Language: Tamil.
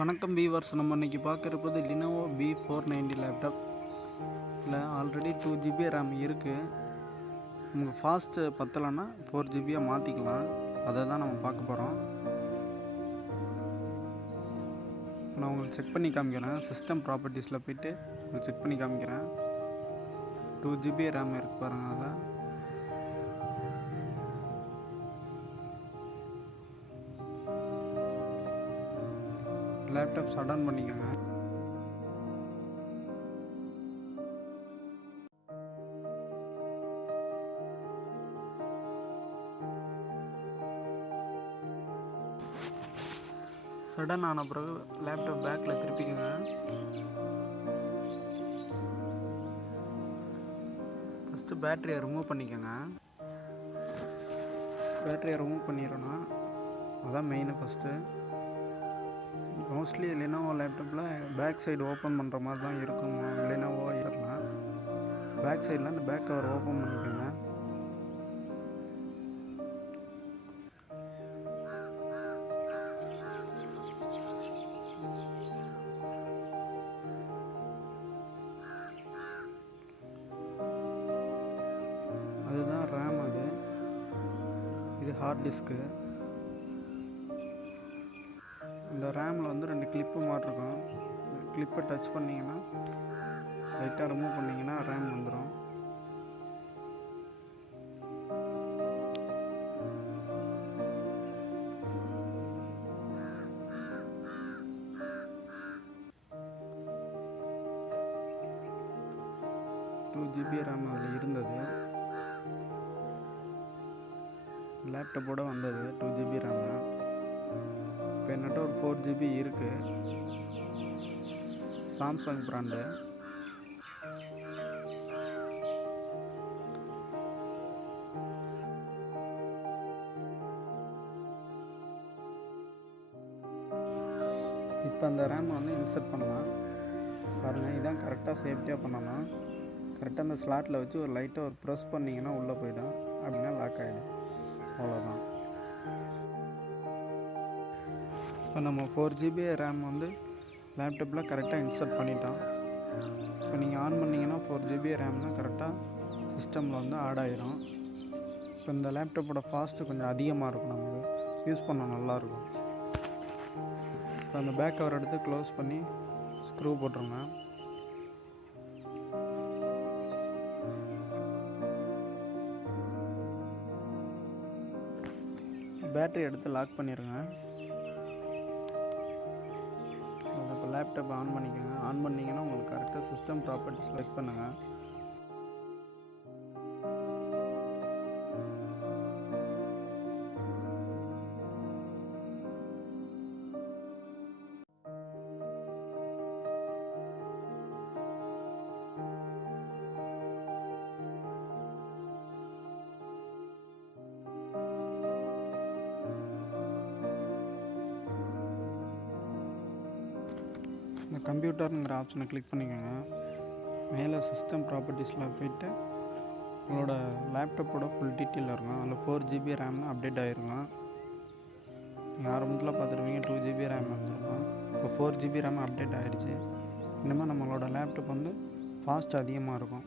வணக்கம் வீவர்ஸ். நம்ம இன்றைக்கி பார்க்குறது லினோவோ V490 லேப்டாப். இல்லை ஆல்ரெடி 2 GB ரேம் இருக்குது. நமக்கு ஃபாஸ்ட்டு பத்தலைன்னா 4 GB மாற்றிக்கலாம். அதை தான் நம்ம பார்க்க போகிறோம். நான் உங்களுக்கு செக் பண்ணி காமிக்கிறேன். சிஸ்டம் ப்ராப்பர்ட்டிஸில் போய்ட்டு உங்களுக்கு செக் பண்ணி காமிக்கிறேன். 2 GB ரேம் இருக்கு பாருங்கள். அதை லேப்டாப் ஷட் பண்ணிக்கோங்க. சடன் ஆன பிறகு லேப்டாப் பேக்கில் திருப்பிக்கோங்க. ஃபஸ்ட்டு பேட்டரியை ரிமூவ் பண்ணிக்கோங்க. பேட்டரியை ரிமூவ் பண்ணிடணும், அதான் மெயினு. ஃபஸ்ட்டு மோஸ்ட்லி லினோவோ லேப்டாப்பில் பேக் சைடு ஓப்பன் பண்ணுற மாதிரி தான் இருக்கும். லினோவோ இருக்கலாம். பேக் சைடில் அந்த பேக் கவர் ஓப்பன் பண்ணிக்கோங்க. அதுதான் ரேம். இது ஹார்ட் டிஸ்க்கு. இந்த ரேமில் வந்து 2 கிளிப்பு மாட்டிருக்கோம். கிளிப்பை டச் பண்ணிங்கன்னா, லைட்டாக ரிமூவ் பண்ணிங்கன்னா ரேம் வந்துடும். டூ ஜிபி ரேம் அதில் இருந்தது. லேப்டாப்போட வந்தது 2 GB ரேமு. இப்போ என்கிட்ட ஒரு 4 GB இருக்குது. Samsung brand. இப்போ அந்த ரேமை வந்து இன்சர்ட் பண்ணலாம். பாருங்கள், இதான் கரெக்டாக சேஃப்டியாக பண்ணணும். கரெக்டாக அந்த ஸ்லாட்டில் வச்சு ஒரு லைட்டாக ஒரு ப்ரெஸ் பண்ணிங்கன்னா உள்ளே போய்டும். அப்படின்னா லாக் ஆகிடும். அவ்வளோதான். இப்போ நம்ம 4 GB ரேம் வந்து லேப்டாப்பில் கரெக்டாக இன்சர்ட் பண்ணிட்டோம். இப்போ நீங்கள் ஆன் பண்ணிங்கன்னா 4 GB ரேம் தான் கரெக்டாக சிஸ்டமில் வந்து ஆட் ஆகிரும். இப்போ இந்த லேப்டாப்போட ஃபாஸ்ட்டு கொஞ்சம் அதிகமாக இருக்கும். நமக்கு யூஸ் பண்ண நல்லாயிருக்கும். இப்போ அந்த பேக் கவர் எடுத்து க்ளோஸ் பண்ணி ஸ்க்ரூ போட்டுருங்க. பேட்டரி எடுத்து லாக் பண்ணிடுங்க. இப்போ லேப்டாப் ஆன் பண்ணிக்கோங்க. ஆன் பண்ணிங்கன்னா உங்களுக்கு கரெக்டாக சிஸ்டம் ப்ராப்பர்ட்டிஸ் செலக்ட் பண்ணுங்கள். இந்த கம்ப்யூட்டருங்கிற ஆப்ஷனை கிளிக் பண்ணிக்கோங்க. மேலே சிஸ்டம் ப்ராப்பர்ட்டிஸில் போய்ட்டு உங்களோட லேப்டாப்போட ஃபுல் டீட்டெயில் இருக்கும். அதில் 4 GB ரேம்னு அப்டேட் ஆகிருங்க. நீங்கள் ஆரம்பத்தில் பார்த்துருவீங்க 2 GB ரேம் வந்துருக்கும். இப்போ 4 GB ரேம் அப்டேட் ஆகிடுச்சு. இனிமேல் நம்மளோட லேப்டாப் வந்து ஃபாஸ்ட் அதிகமாக இருக்கும்.